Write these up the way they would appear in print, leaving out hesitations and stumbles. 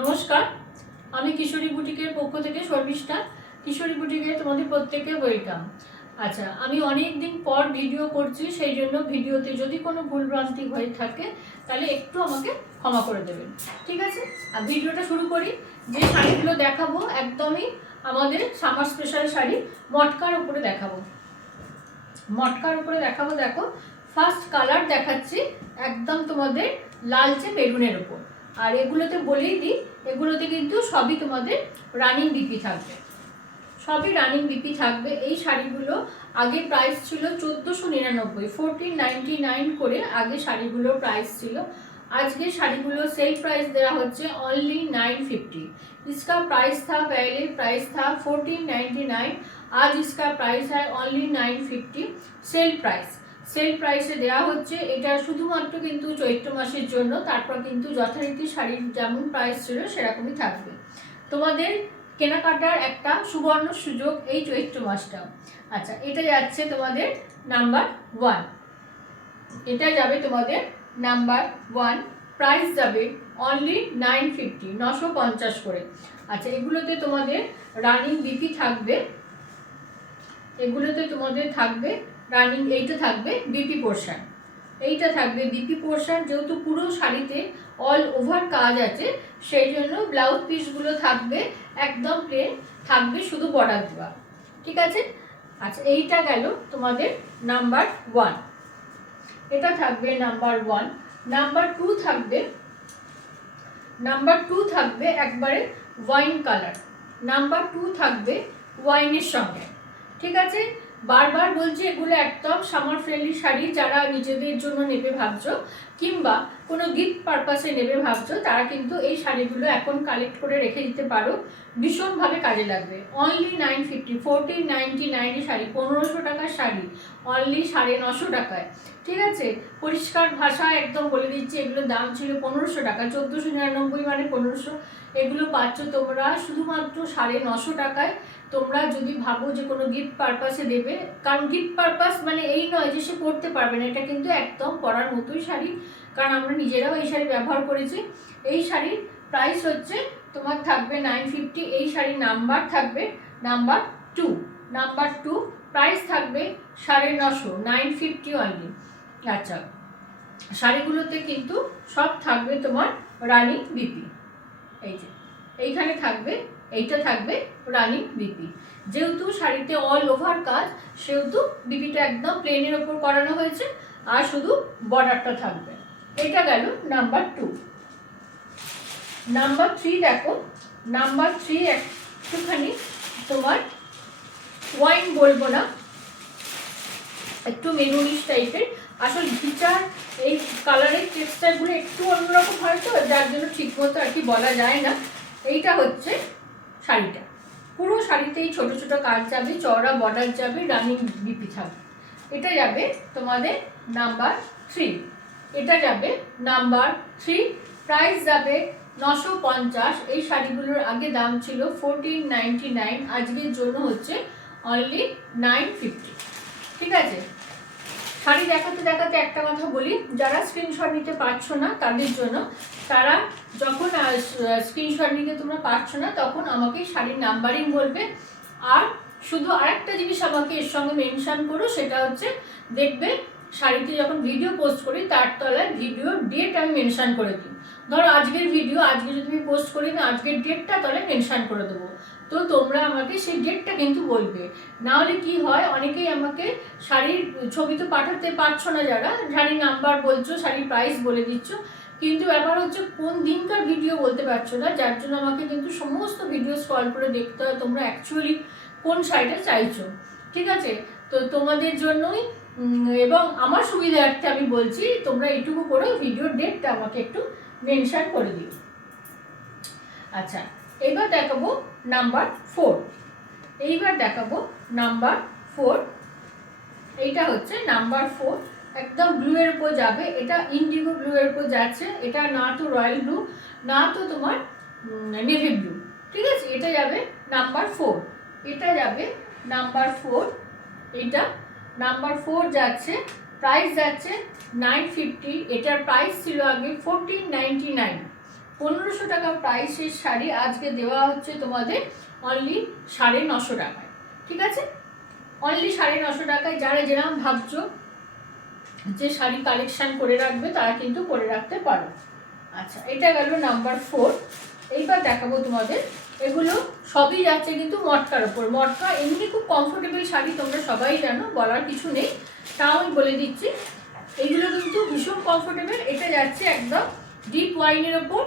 নমস্কার, আমি কিশোরী বুটিকের পক্ষ থেকে শর্মিষ্ঠা। কিশোরী বুটিকে তোমাদের প্রত্যেককে ওয়েলকাম। আচ্ছা, আমি অনেক দিন পর ভিডিও করছি, সেই জন্য ভিডিওতে যদি কোনো ভুলভ্রান্তি হয়ে থাকে তাহলে একটু আমাকে ক্ষমা করে দেবেন, ঠিক আছে? আর ভিডিওটা শুরু করি। যে শাড়িগুলো দেখাবো একদমই আমাদের সামার স্পেশাল শাড়ি, মটকার উপরে দেখাবো। মটকার উপরে দেখাবো। দেখো, ফার্স্ট কালার দেখাচ্ছি একদম তোমাদের লালচে বেগুনের উপর। আর এগুলোতে বলেই দিই, এগুলোতে কিন্তু সবই তোমাদের রানিং বিপি থাকবে, সবই রানিং বিপি থাকবে। এই শাড়িগুলো আগে প্রাইস ছিল 1499, 1499 করে আগে শাড়িগুলোর প্রাইস ছিল। আজকে শাড়িগুলো सेल प्राइस देया হচ্ছে ओनली 950। इसका प्राइस था पहले, प्राइस था 1499, आज इसका प्राइस है ओनली 950 सेल प्राइस। सेल प्राइसे দেয়া হচ্ছে। এটা শুধুমাত্র কিন্তু চৈত্র মাসের জন্য, তারপর কিন্তু যথারীতি শাড়ির যেমন প্রাইস ছিল সেরকমই থাকবে। তোমাদের কেনাকাটার একটা সুবর্ণ সুযোগ এই চৈত্র মাসটা। আচ্ছা, এটা যাচ্ছে তোমাদের নাম্বার 1, এটা যাবে তোমাদের নাম্বার 1, প্রাইস যাবে অনলি 950, 950 করে। আচ্ছা, এগুলোতে তোমাদের রানিং বিপি থাকবে, এগুলোতে তোমাদের থাকবে রানিং, এইটা থাকবে বিপি পোর্শন, এইটা থাকবে বিপি পোর্শন। যেহেতু পুরো শাড়িতে অল ওভার কাজ আছে, সেই জন্য ব্লাউজ পিসগুলো থাকবে একদম প্লেন, থাকবে শুধু বর্ডার দেওয়া, ঠিক আছে? আচ্ছা, এইটা গেল তোমাদের নাম্বার 1, এটা থাকবে নাম্বার 1। নাম্বার 2 থাকবে, নাম্বার 2 থাকবে একবারে ওয়াইন কালার, নাম্বার 2 থাকবে ওয়াইনের সঙ্গে, ঠিক আছে? বারবার বলছি, এগুলো একদম সামার ফ্রেন্ডলি শাড়ি। যারা নিজেদের জন্য নেবে ভাবছো কিংবা কোনো গিফট পারপাসে নেবে ভাবছো, তারা কিন্তু এই শাড়িগুলো এখন কালেক্ট করে রেখে দিতে পারো, ভীষণভাবে কাজে লাগবে। অনলি 950, 1499 শাড়ি, 1500 টাকার শাড়ি অনলি 950 টাকায়, ঠিক আছে? পরিষ্কার ভাষায় একদম বলে দিচ্ছি, এগুলোর দাম ছিল 1500 টাকা, 1499 মানে 1500। এগুলো পাচ্ছ তোমরা শুধুমাত্র 950 টাকায়। তোমরা যদি ভাবো যে কোনো গিফট পারপাসে দেবে, কারণ গিফট পারপাস মানে এই নয় যে সে পরতে পারবে না, এটা কিন্তু একদম পরার মতোই শাড়ি, কারণ আমরা নিজেরাও এই শাড়ি ব্যবহার করেছি। এই শাড়ির প্রাইস হচ্ছে তোমার থাকবে 950। এই শাড়ির নাম্বার থাকবে নাম্বার 2, নাম্বার 2, প্রাইস থাকবে 950, 950 অনলি। আচ্ছা, শাড়িগুলোতে কিন্তু সব থাকবে তোমার রানিং বিপি, এই যে এইখানে থাকবে, এইটা থাকবে রানিং বিপি। যেহেতু শাড়িতে অল ওভার কাজ, সেহেতু বিপিটা একদম প্লেনের ওপর করানো হয়েছে, আর শুধু বর্ডারটা থাকবে। এটা গেল নাম্বার 2। নাম্বার 3 দেখো, নাম্বার 3 একটুখানি তোমার ওয়াইন বলবো না, একটু মেরুনিশ টাইপের। আসল ঘিচার এই কালারের টেক্সচারগুলো একটু অন্যরকম হয় তো, যার জন্য ঠিকমতো আর কি বলা যায় না। এইটা হচ্ছে শাড়িটা, পুরো শাড়িতেই ছোট ছোট কাজ যাবে, চওড়া বর্ডার যাবে, রানিং বিপি থাকবে। এটা যাবে তোমাদের নাম্বার 3, এটা যাবে নাম্বার 3, প্রাইস যাবে 950। এই শাড়িগুলোর আগে দাম ছিল 1499, আজকের জন্য হচ্ছে অনলি 950, ঠিক আছে? শাড়ি দেখাতে দেখাতে একটা কথা বলি, যারা স্ক্রিনশট নিতে পারছো না তাদের জন্য, তারা যখন স্ক্রিনশট নিতে তোমরা পারছো না, তখন আমাকে শাড়ির নাম্বারিং বলবে। আর শুধু আরেকটা জিনিস আমাকে এর সঙ্গে মেনশন করো, সেটা হচ্ছে দেখবে শাড়িতে যখন ভিডিও পোস্ট করি তার তলায় ভিডিওর ডেট আমি মেনশন করে দিই। ধরো আজকের ভিডিও, আজকে যদি আমি পোস্ট করি না, আজকের ডেটটা তলায় মেনশন করে দেবো। তো তোমরা আমাকে সেই ডেটটা কিন্তু বলবে, না হলে কি হয়, অনেকেই আমাকে শাড়ির ছবি তো পাঠাতে পারছো না, যারা শাড়ির নাম্বার বলছো, শাড়ির প্রাইস বলে দিচ্ছ, কিন্তু ব্যাপার হচ্ছে কোন দিনকার ভিডিও বলতে পারছো না, যার জন্য আমাকে কিন্তু সমস্ত ভিডিও স্ক্রল করে দেখতে হয় তোমরা অ্যাকচুয়ালি কোন শাড়িটা চাইছো, ঠিক আছে? তো তোমাদের জন্যই এবং আমার সুবিধার্থে আমি বলছি, তোমরা এইটুকু করে ভিডিওর ডেটটা আমাকে একটু মেনশন করে দিও। আচ্ছা, এইবার দেখাবো নাম্বার 4, এইবার দেখাবো নাম্বার 4। এইটা হচ্ছে নাম্বার 4, একদম ব্লু এর উপর যাবে, এটা ইন্ডিগো ব্লু এর উপর যাচ্ছে। এটা না তো রয়্যাল ব্লু, না তো তোমার নেভি ব্লু, ঠিক আছে? এটা যাবে নাম্বার 4, এটা যাবে নাম্বার 4, এটা নাম্বার 4 যাচ্ছে, প্রাইস যাচ্ছে 950। এটার প্রাইস ছিল আগে 1499, 1500 টাকা প্রাইসের শাড়ি আজকে দেওয়া হচ্ছে তোমাদের অনলি 950 টাকায়। ঠিক আছে, অনলি 950 টাকায়। যারা যেরকম ভাবছো যে শাড়ি কালেকশন করে রাখবে তারা কিন্তু করে রাখতে পারো। আচ্ছা, এটা গেল নাম্বার 4। এইবার দেখাবো তোমাদের, এগুলো সবই যাচ্ছে কিন্তু মটকার ওপর। মটকা এমনি খুব কমফোর্টেবল শাড়ি, তোমরা সবাই জানো, বলার কিছু নেই, তাও আমি বলে দিচ্ছি। এইগুলো কিন্তু ভীষণ কমফোর্টেবল। এটা যাচ্ছে একদম ডিপ ওয়াইনের ওপর,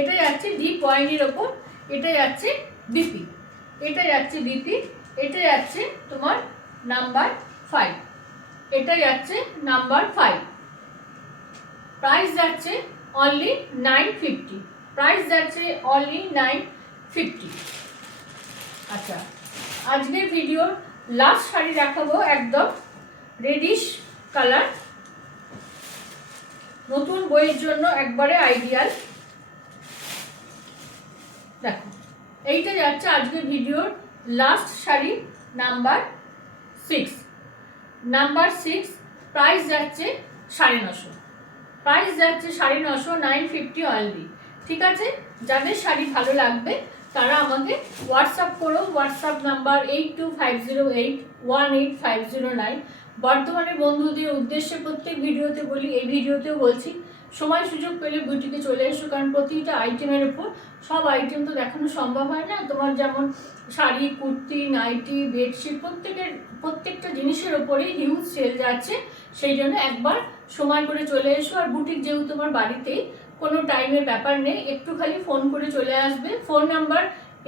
এটা যাচ্ছে ডিপ ওয়াইনের ওপর, এটা যাচ্ছে বিপি, এটা যাচ্ছে বিপি, এটা যাচ্ছে তোমার নাম্বার 5, এটা যাচ্ছে নাম্বার 5। প্রাইস যাচ্ছে অনলি 950, প্রাইস যাচ্ছে অনলি 950। আচ্ছা, আজকের ভিডিওর লাস্ট শাড়ি দেখাবো একদম রেডিশ কালার, নতুন বইয়ের জন্য একবারে আইডিয়াল। দেখো, এইটা যাচ্ছে আজকের ভিডিওর last sari number 6, number 6। Price যাচ্ছে 950, প্রাইস যাচ্ছে 950, 950 অনলি। ঠিক আছে, যাদের শাড়ি ভালো লাগবে তারা আমাকে হোয়াটসঅ্যাপ করো। WhatsApp number 8250818509। বর্তমানে বন্ধুদের উদ্দেশ্যে প্রত্যেক ভিডিওতে বলি, এই ভিডিওতেও বলছি, সময় সুযোগ পেলে বুটিকে চলে এসো, কারণ প্রতিটা আইটেমের উপর সব আইটেম তো দেখানো সম্ভব হয় না। তোমার যেমন শাড়ি, কুর্তি, নাইটি, বেডশিট, প্রত্যেকটা জিনিসের ওপরেই হিউজ সেল যাচ্ছে। সেই জন্য একবার সময় করে চলে এসো। আর বুটিক যেহেতু তোমার বাড়িতেই, কোনো টাইমের ব্যাপার নেই, একটু খালি ফোন করে চলে আসবে। Phone number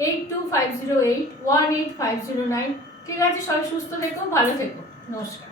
8250818509। ঠিক আছে, সবাই সুস্থ থেকো, ভালো থেকো, নমস্কার।